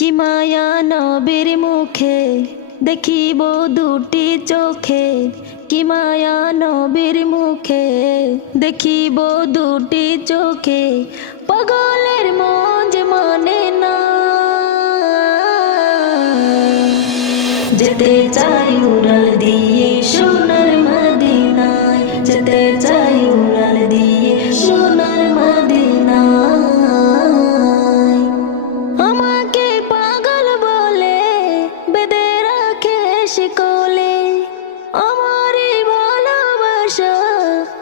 কি মায়া নবীর মুখে দেখিব দুটি চোখে? কি মায়া নবীর মুখে দেখিব দুটি চোখে? পাগলের মজ মানে না। যেতে চাই উড়াল দিয়ে সোনার মদিনায় শিকলে আমারই ভালোবাসা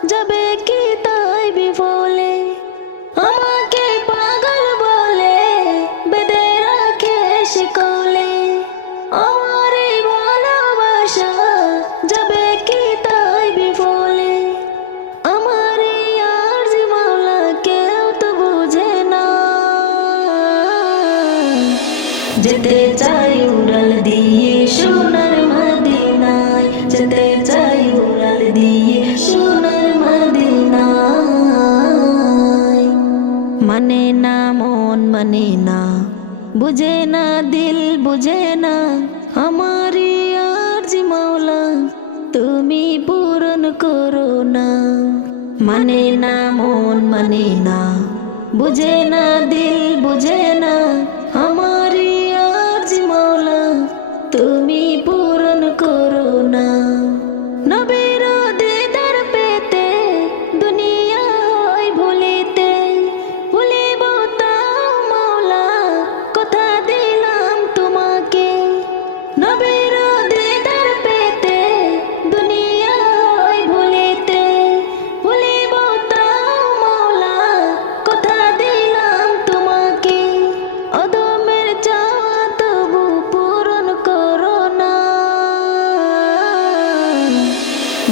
যাবে কি তাই বিফলে? আমাকে পাগল বলে বেঁধে রাখে শিকলে আমারই ভালোবাসা যাবে কি তাই বিফলে? আমার এই আরজি মাওলা কেউ তো বুঝে না। যেতে চাই উড়াল মানে না, মন মানে না। বুঝে না, দিল বুঝে না আমারি আরজি মাওলা, তুমি পূরণ করো না। মানে না, মন মানে না, বুঝে না, দিল বুঝে না আমারি আরজি মাওলা, তুমি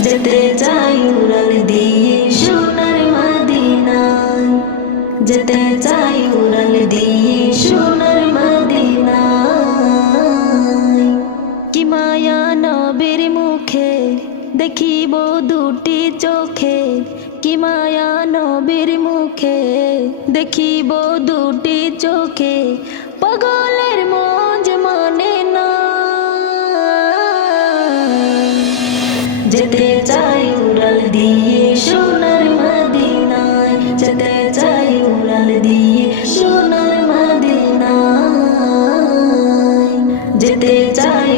যেতে চাই উড়াল দিয়ে সোনার মদিনায়। যেতে চাই উড়াল দিয়ে সোনার মদিনায়। কি মায়া নবীর মুখে দেখিব দুটি চোখে। কি মায়া নবীর মুখে দেখিব দুটি চোখে। পাগলের মানে যেতে চাই উড়াল দিয়ে সোনার মদিনায়। যেতে চাই উড়াল দিয়ে সোনার মদিনায়। যেতে চাই